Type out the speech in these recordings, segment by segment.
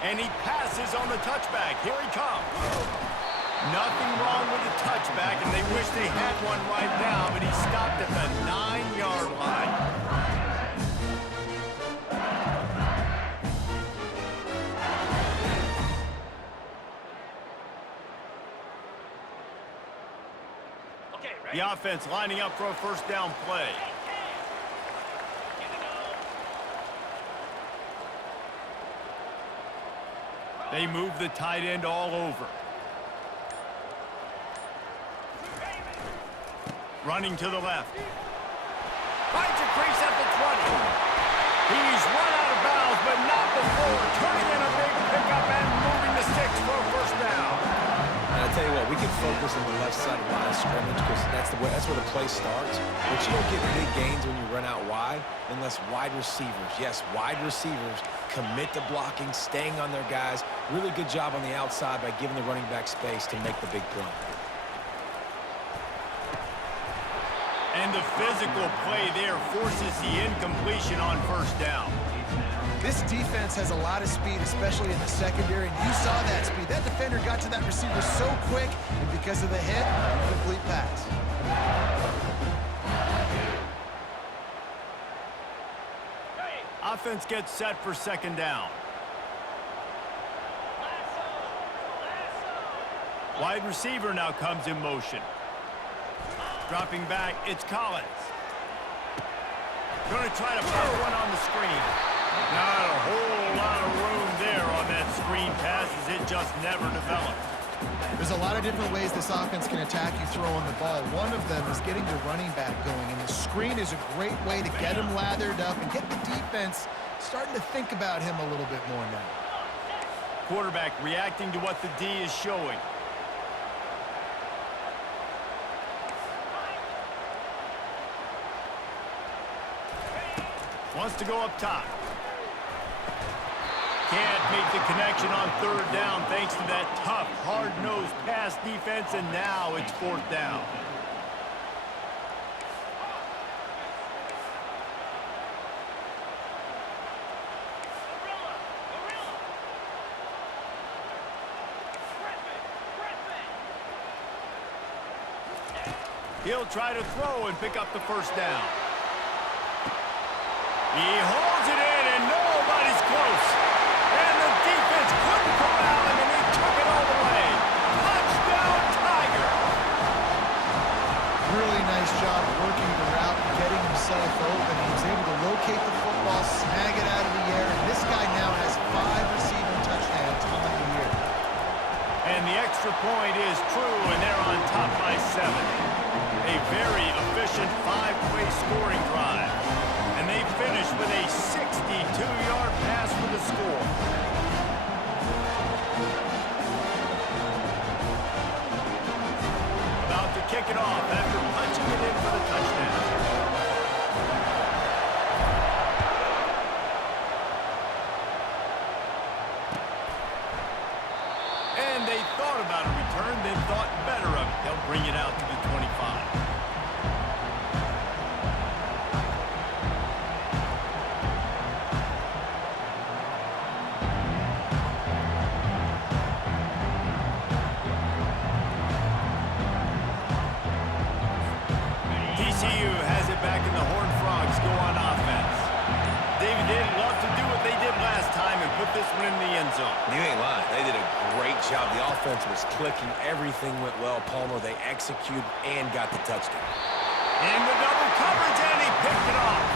And he passes on the touchback. Here he comes. Nothing wrong with the touchback, and they wish they had one right now, but he stopped at the 9-yard line. The offense lining up for a first down play. They move the tight end all over. Running to the left. Finds a crease at the 20. He's run out of bounds, but not before turning in a big pickup and moving the sticks for a first down. And I tell you what, we can focus on the left side of the line of scrimmage because that's where the play starts. But you don't get big gains when you run out wide unless wide receivers, yes, wide receivers commit to blocking, staying on their guys. Really good job on the outside by giving the running back space to make the big play. And the physical play there forces the incompletion on first down. This defense has a lot of speed, especially in the secondary, and you saw that speed. That defender got to that receiver so quick, and because of the hit, incomplete pass. Offense gets set for second down. Wide receiver now comes in motion. Dropping back, it's Collins. Going to try to put one on the screen. Not a whole lot of room there on that screen pass as it just never developed. There's a lot of different ways this offense can attack you throwing the ball. One of them is getting the running back going, and the screen is a great way to get him lathered up and get the defense starting to think about him a little bit more now. Quarterback reacting to what the D is showing. Wants to go up top. Can't make the connection on third down thanks to that tough, hard-nosed pass defense, and now it's fourth down. He'll try to throw and pick up the first down. He holds it in, and nobody's close. And the defense couldn't corral him, and he took it all the way. Touchdown, Tiger! Really nice job working the route, getting himself open. He was able to locate the football, snag it out of the air, and this guy now has 5 receiving touchdowns on the year. And the extra point is true, and they're on top by 7. A very efficient 5-play scoring drive. And they finish with a 62-yard pass for the score. About to kick it off after punching it in for the touchdown. And they thought about a return, then thought better of it. They'll bring it out to the 25. TCU has it back in the Horned Frogs go on offense. David, they'd love to do what they did last time and put this one in the end zone. You ain't lying. They did a great job. The offense was clicking. Everything went well. Palmer, they executed and got the touchdown. In the double coverage, and he picked it off.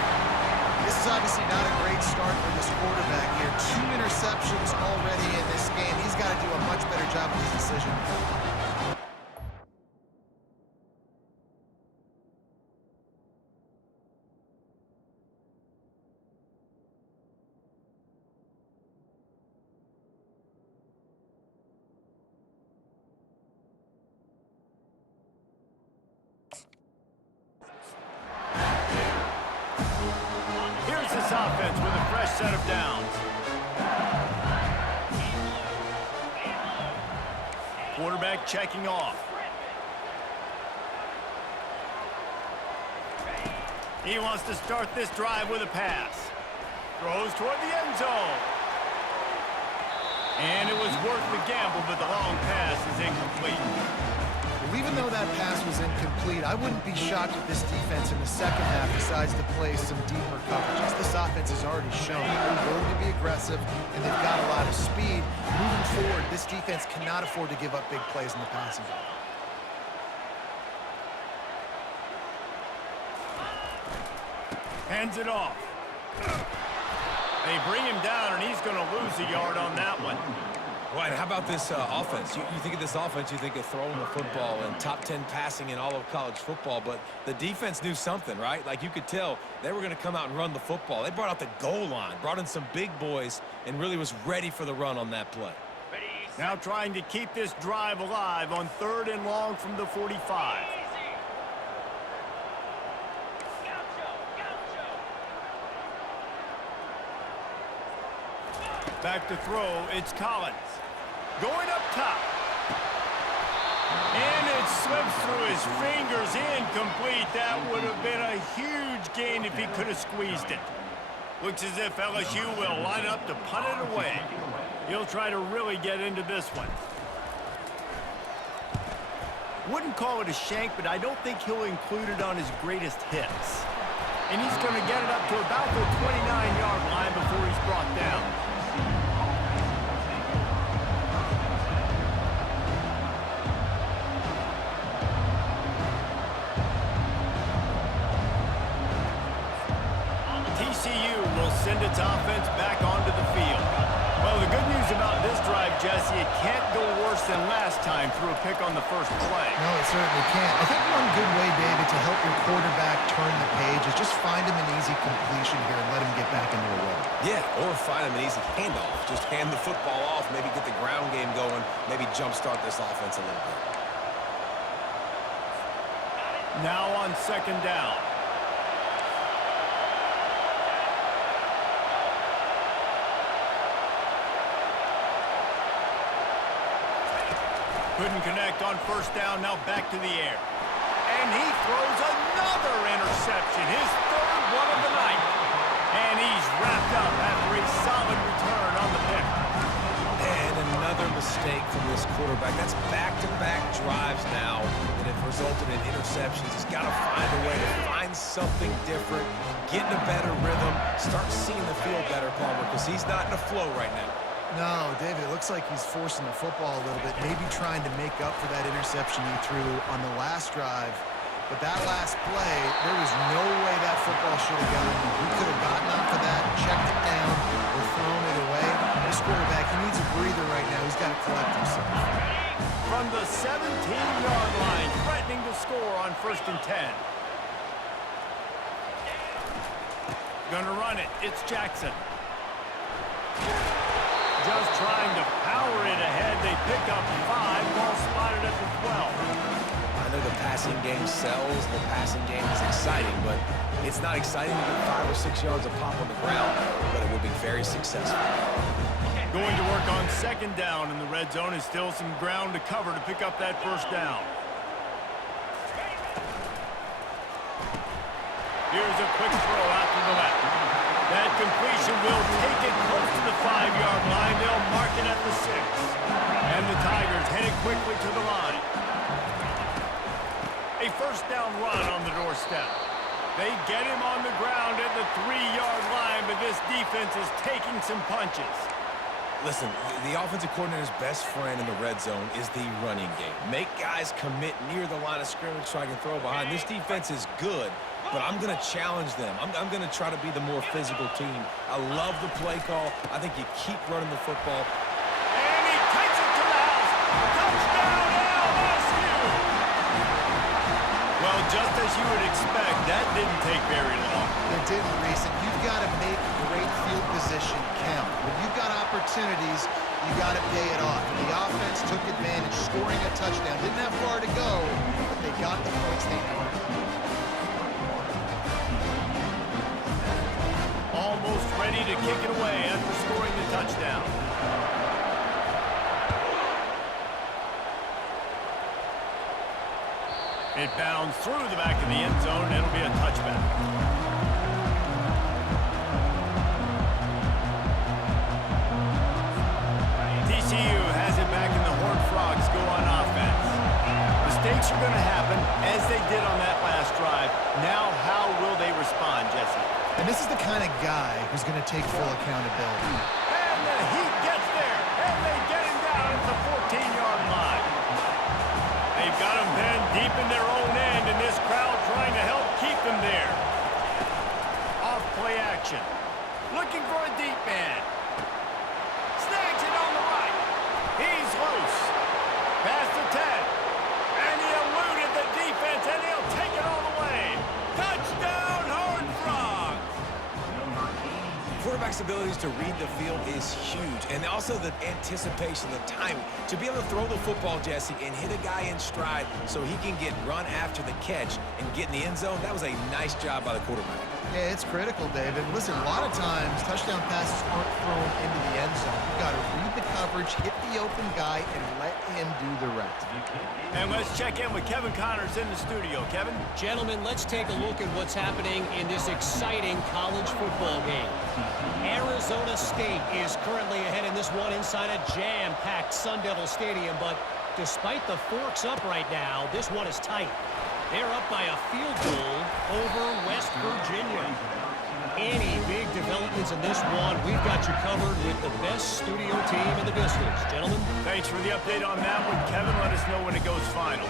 This is obviously not a great start for this quarterback here. 2 interceptions already in this game. He's got to do a much better job with his decision. Here's this offense with a fresh set of downs. Quarterback checking off. He wants to start this drive with a pass. Throws toward the end zone. And it was worth the gamble, but the long pass is incomplete. Well, even though that pass was incomplete, I wouldn't be shocked if this defense in the second half decides to play some deeper coverages. This offense has already shown they're willing to be aggressive, and they've got a lot of speed. Moving forward, this defense cannot afford to give up big plays in the passing game. Hands it off. They bring him down, and he's going to lose a yard on that one. Right, how about this offense? You think of this offense, you think of throwing the football and top 10 passing in all of college football, but the defense knew something, right? Like you could tell they were going to come out and run the football. They brought out the goal line, brought in some big boys, and really was ready for the run on that play. Now trying to keep this drive alive on 3rd and long from the 45. Back to throw, it's Collins. Going up top. And it slips through his fingers, incomplete. That would have been a huge gain if he could have squeezed it. Looks as if LSU will line up to punt it away. He'll try to really get into this one. Wouldn't call it a shank, but I don't think he'll include it on his greatest hits. And he's going to get it up to about the 29-yard line before he's brought down. TCU will send its offense back onto the field. Well, the good news about this drive, Jesse, it can't go worse than last time through a pick on the first play. No, it certainly can't. I think one good way, David, to help your quarterback turn the page is just find him an easy completion here and let him get back into a rhythm. Yeah, or find him an easy handoff. Just hand the football off, maybe get the ground game going, maybe jumpstart this offense a little bit. Now on 2nd down. Couldn't connect on 1st down, now back to the air. And he throws another interception, his 3rd one of the night. And he's wrapped up after a solid return on the pick. And another mistake from this quarterback. That's back-to-back drives now that have resulted in interceptions. He's got to find a way to find something different, get in a better rhythm, start seeing the field better, Palmer, because he's not in a flow right now. No, David, it looks like he's forcing the football a little bit, maybe trying to make up for that interception he threw on the last drive. But that last play, there was no way that football should have gone. He could have gotten off of that, checked it down, or thrown it away. This quarterback, he needs a breather right now. He's got to collect himself. From the 17-yard line, threatening to score on 1st and 10. Gonna run it. It's Jackson. Just trying to power it ahead. They pick up 5, ball spotted at the 12. I know the passing game sells, the passing game is exciting, but it's not exciting to get 5 or 6 yards a pop on the ground, but it will be very successful. Going to work on 2nd down, and the red zone is still some ground to cover to pick up that 1st down. Here's a quick throw out to the left. That completion will take it close to the 5-yard line. They'll mark it at the 6. And the Tigers headed quickly to the line. A 1st down run on the doorstep. They get him on the ground at the 3-yard line, but this defense is taking some punches. Listen, the offensive coordinator's best friend in the red zone is the running game. Make guys commit near the line of scrimmage so I can throw behind. This defense is good, but I'm going to challenge them. I'm going to try to be the more physical team. I love the play call. I think you keep running the football. And he takes it to the house. Touchdown, LSU! Well, just as you would expect, that didn't take very long. It didn't, Reese. And you've got to make great field position count. When you've got opportunities, you got to pay it off. And the offense took advantage, scoring a touchdown. Didn't have far to go, but they got the points they needed. Almost ready to kick it away after scoring the touchdown. It bounds through the back of the end zone, and it'll be a touchback. And this is the kind of guy who's going to take full accountability. And the Heat gets there, and they get him down at the 14-yard line. They've got him pinned deep in their own end, and this crowd trying to help keep him there. Off play action. Looking for a deep man. Snags it on the right. He's loose. Pass to 10. And he eluded the defense, and he'll take it all the way. Touchdown, Horned Frogs! Quarterback's abilities to read the field is huge, and also the anticipation, the timing. To be able to throw the football, Jesse, and hit a guy in stride so he can get run after the catch and get in the end zone, that was a nice job by the quarterback. Yeah, it's critical, David. Listen, a lot of times, touchdown passes aren't thrown into the end zone. You've got to read the coverage, hit the open guy, and let him do the rest. And let's check in with Kevin Connors in the studio. Kevin? Gentlemen, let's take a look at what's happening in this exciting college football game. Arizona State is currently ahead in this one inside a jam-packed Sun Devil Stadium, but despite the forks up right now, this one is tight. They're up by a field goal over West Virginia. Any big developments in this one, we've got you covered with the best studio team in the business. Gentlemen? Thanks for the update on that one, Kevin. Let us know when it goes final.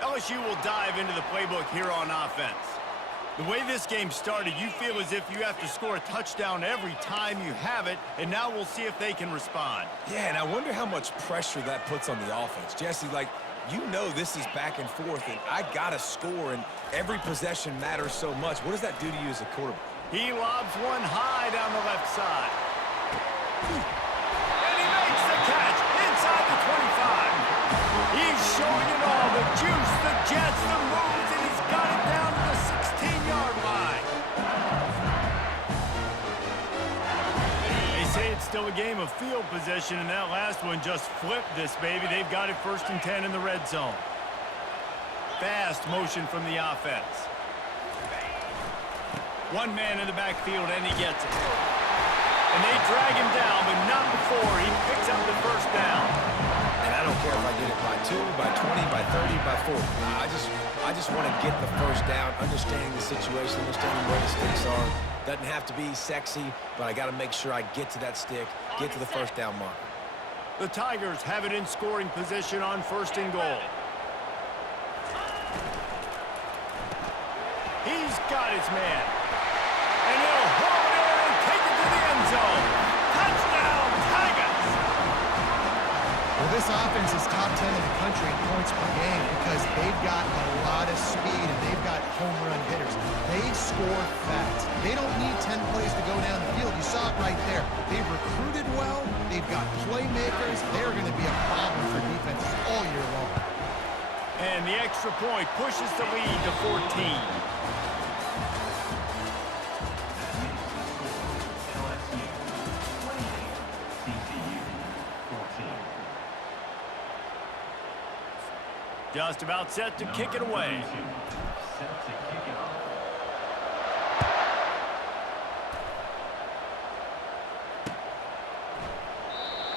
LSU will dive into the playbook here on offense. The way this game started, you feel as if you have to score a touchdown every time you have it, and now we'll see if they can respond. Yeah, and I wonder how much pressure that puts on the offense. Jesse, like, you know this is back and forth, and I got to score, and every possession matters so much. What does that do to you as a quarterback? He lobs one high down the left side. And he makes the catch inside the 25. He's showing it all, the juice, the jets, the moves, and he's got it down to the 16-yard line. They say it's still a game of field possession, and that last one just flipped this baby. They've got it 1st and 10 in the red zone. Fast motion from the offense. One man in the backfield, and he gets it. And they drag him down, but not before he picks up the first down. And I don't care if I get it by 2, by 20, by 30, by 40. I just want to get the first down, understanding the situation, understanding where the sticks are. Doesn't have to be sexy, but I got to make sure I get to that stick, get to the first down mark. The Tigers have it in scoring position on 1st and goal. He's got his man. And he'll haul it in and take it to the end zone. Touchdown, Tigers! Well, this offense is top 10 in the country in points per game because they've got a lot of speed and they've got home run hitters. They score fast. They don't need 10 plays to go down the field. You saw it right there. They've recruited well. They've got playmakers. They're going to be a problem for defenses all year long. And the extra point pushes the lead to 14. Just about set to kick it away.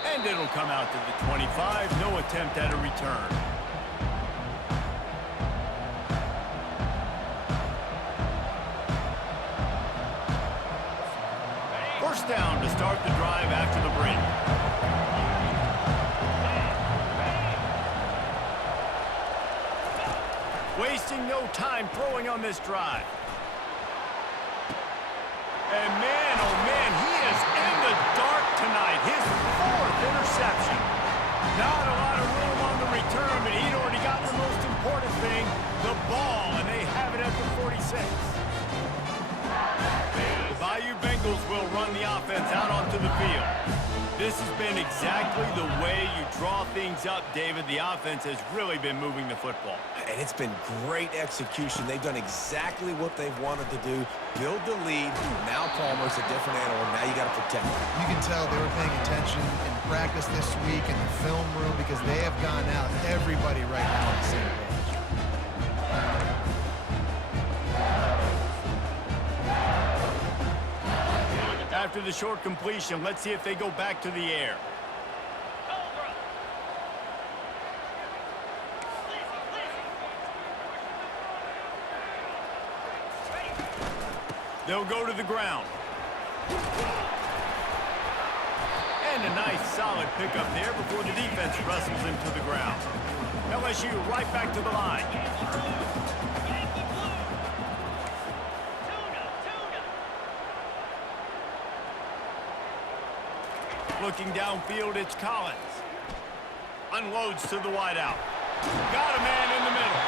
And it'll come out to the 25. No attempt at a return. First down to start the drive after the break. Wasting no time throwing on this drive. And man, oh man, he is in the dark tonight. His 4th interception. Not a lot of room on the return, but he'd already got the most important thing, the ball, and they have it at the 46. The Bayou Bengals will run the offense out onto the field. This has been exactly the way you draw things up, David. The offense has really been moving the football. And it's been great execution. They've done exactly what they've wanted to do. Build the lead. Now Palmer's a different animal. Now you got to protect him. You can tell they were paying attention in practice this week in the film room because they have gone out. Everybody right now on the same page. After the short completion, let's see if they go back to the air. They'll go to the ground. And a nice solid pickup there before the defense wrestles him to the ground. LSU right back to the line. Looking downfield, it's Collins. Unloads to the wideout. Got a man in the middle.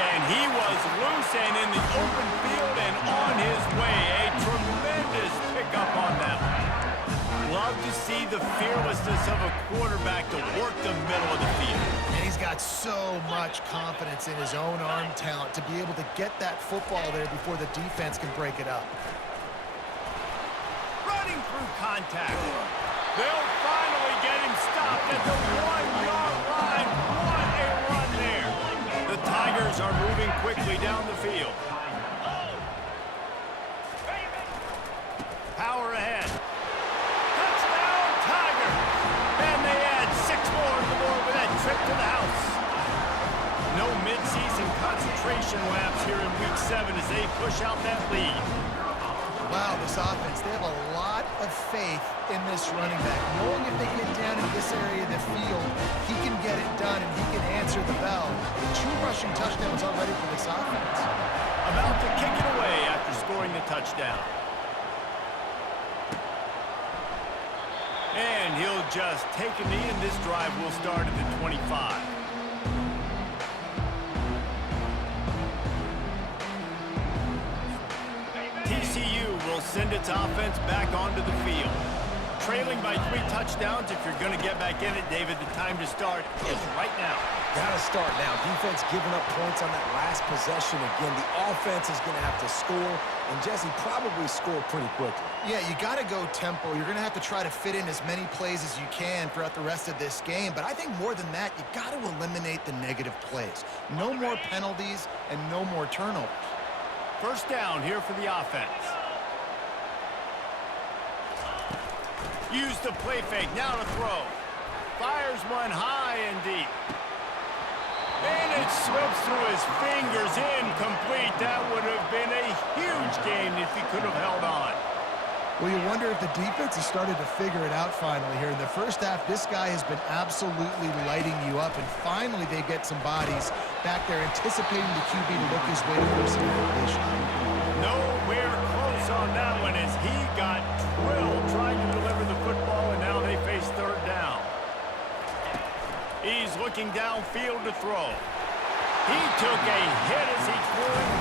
And he was loose and in the open field and on his way. A tremendous pickup on that one. Love to see the fearlessness of a quarterback to work the middle of the field. And he's got so much confidence in his own arm talent to be able to get that football there before the defense can break it up. Running through contact. They'll finally get him stopped at the 1-yard line. What a run there. The Tigers are moving quickly down the field. Power ahead. Touchdown, Tigers. And they add 6 more to the board with that trip to the house. No midseason concentration laps here in Week 7 as they push out that lead. Wow, this offense, they have a lot of faith in this running back. Knowing if they get down in this area of the field, he can get it done and he can answer the bell. 2 rushing touchdowns already for this offense. About to kick it away after scoring the touchdown. And he'll just take a knee, and this drive will start at the 25. TCU will send its offense back onto the field. Trailing by 3 touchdowns. If you're going to get back in it, David, the time to start is right now. Got to start now. Defense giving up points on that last possession. Again, the offense is going to have to score, and Jesse probably score pretty quickly. Yeah, you got to go tempo. You're going to have to try to fit in as many plays as you can throughout the rest of this game. But I think more than that, you got to eliminate the negative plays. No more penalties and no more turnovers. First down here for the offense. Use the play fake, now to throw. Fires one high and deep. And it slips through his fingers, incomplete. That would have been a huge gain if he could have held on. Well, you wonder if the defense has started to figure it out finally here. In the first half, this guy has been absolutely lighting you up, and finally they get some bodies back there anticipating the QB to look his way to force an incompletion. Nowhere close on that one as he got drilled trying to deliver the football, and now they face third down. He's looking downfield to throw. He took a hit as he threw it,